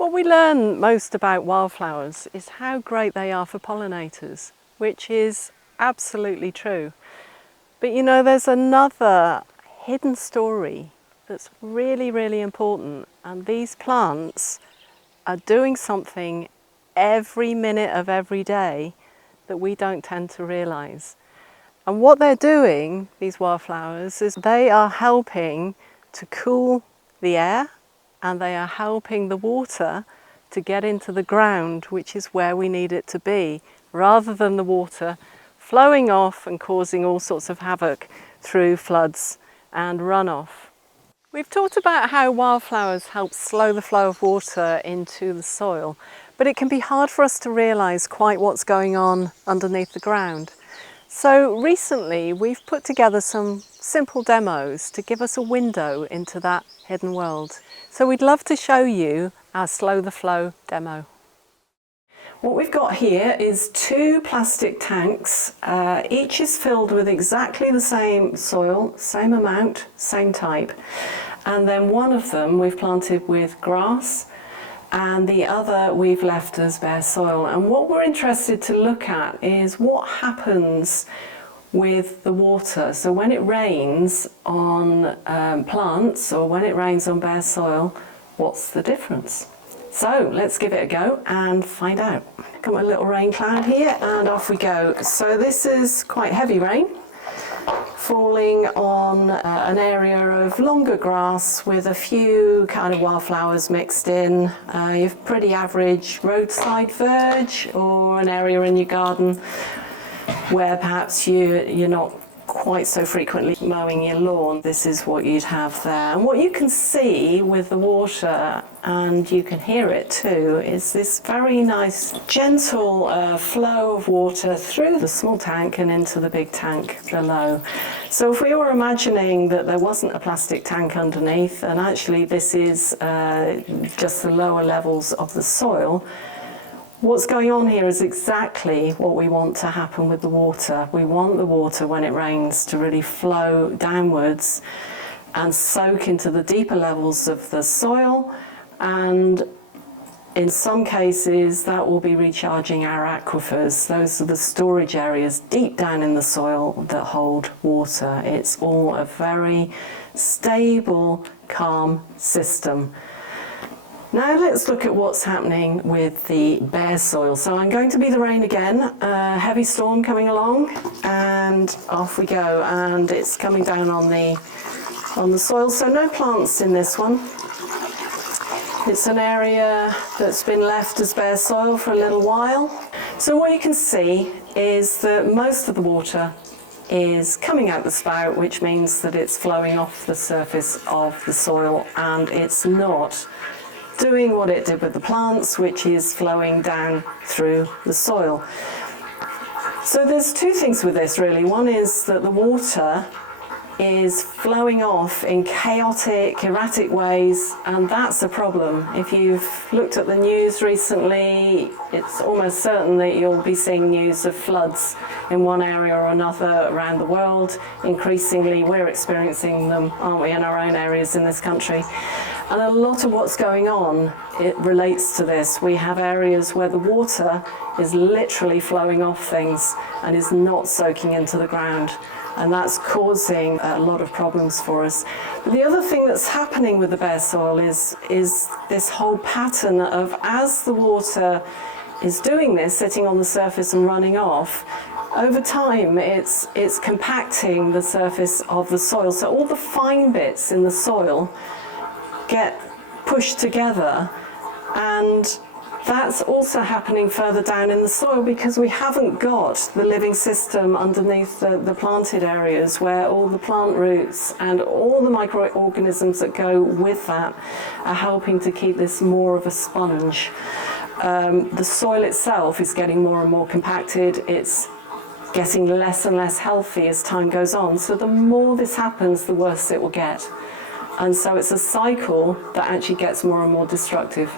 What we learn most about wildflowers is how great they are for pollinators, which is absolutely true. But you know, there's another hidden story that's really, really important, and these plants are doing something every minute of every day that we don't tend to realise. And what they're doing, these wildflowers, is they are helping to cool the air, and they are helping the water to get into the ground, which is where we need it to be, rather than the water flowing off and causing all sorts of havoc through floods and runoff. We've talked about how wildflowers help slow the flow of water into the soil, but it can be hard for us to realise quite what's going on underneath the ground. So recently we've put together some simple demos to give us a window into that hidden world. So we'd love to show you our Slow the Flow demo. What we've got here is 2 plastic tanks. Each is filled with exactly the same soil, same amount, same type. And then one of them we've planted with grass, and the other we've left as bare soil. And what we're interested to look at is what happens with the water. So when it rains on plants, or when it rains on bare soil, what's the difference? So let's give it a go and find out. Got my little rain cloud here, and off we go. So this is quite heavy rain falling on an area of longer grass with a few kind of wildflowers mixed in. You have pretty average roadside verge, or an area in your garden where perhaps you're not quite so frequently mowing your lawn. This is what you'd have there. And what you can see with the water, and you can hear it too, is this very nice gentle flow of water through the small tank and into the big tank below. So if we were imagining that there wasn't a plastic tank underneath, and actually this is just the lower levels of the soil, what's going on here is exactly what we want to happen with the water. We want the water, when it rains, to really flow downwards and soak into the deeper levels of the soil, and in some cases that will be recharging our aquifers. Those are the storage areas deep down in the soil that hold water. It's all a very stable, calm system. Now let's look at what's happening with the bare soil. So I'm going to be the rain again, heavy storm coming along, and off we go. And it's coming down on the soil, so no plants in this one. It's an area that's been left as bare soil for a little while. So what you can see is that most of the water is coming out the spout, which means that it's flowing off the surface of the soil, and it's not doing what it did with the plants, which is flowing down through the soil. So there's 2 things with this really. One is that the water is flowing off in chaotic, erratic ways, and that's a problem. If you've looked at the news recently, it's almost certain that you'll be seeing news of floods in one area or another around the world. Increasingly, we're experiencing them, aren't we, in our own areas in this country. And a lot of what's going on, it relates to this. We have areas where the water is literally flowing off things and is not soaking into the ground. And that's causing a lot of problems for us. But the other thing that's happening with the bare soil is this whole pattern of, as the water is doing this, sitting on the surface and running off, over time it's compacting the surface of the soil. So all the fine bits in the soil get pushed together, and that's also happening further down in the soil because we haven't got the living system underneath the planted areas, where all the plant roots and all the microorganisms that go with that are helping to keep this more of a sponge. The soil itself is getting more and more compacted. It's getting less and less healthy as time goes on. So the more this happens, the worse it will get. And so it's a cycle that actually gets more and more destructive.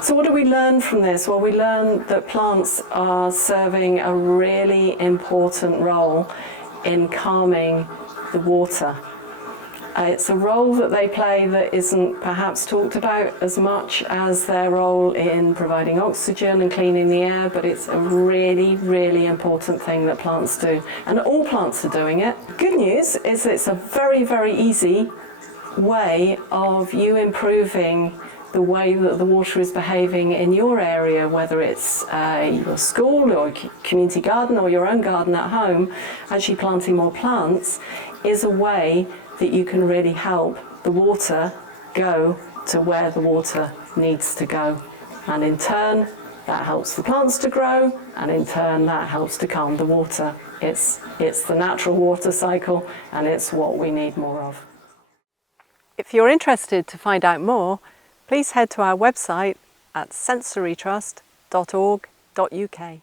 So what do we learn from this? Well, we learn that plants are serving a really important role in calming the water. It's a role that they play that isn't perhaps talked about as much as their role in providing oxygen and cleaning the air, but it's a really, really important thing that plants do. And all plants are doing it. Good news is it's a very, very easy way of you improving the way that the water is behaving in your area, whether it's your school or community garden or your own garden at home. Actually planting more plants is a way that you can really help the water go to where the water needs to go. And in turn, that helps the plants to grow, and in turn that helps to calm the water. It's the natural water cycle, and it's what we need more of. If you're interested to find out more, please head to our website at sensorytrust.org.uk.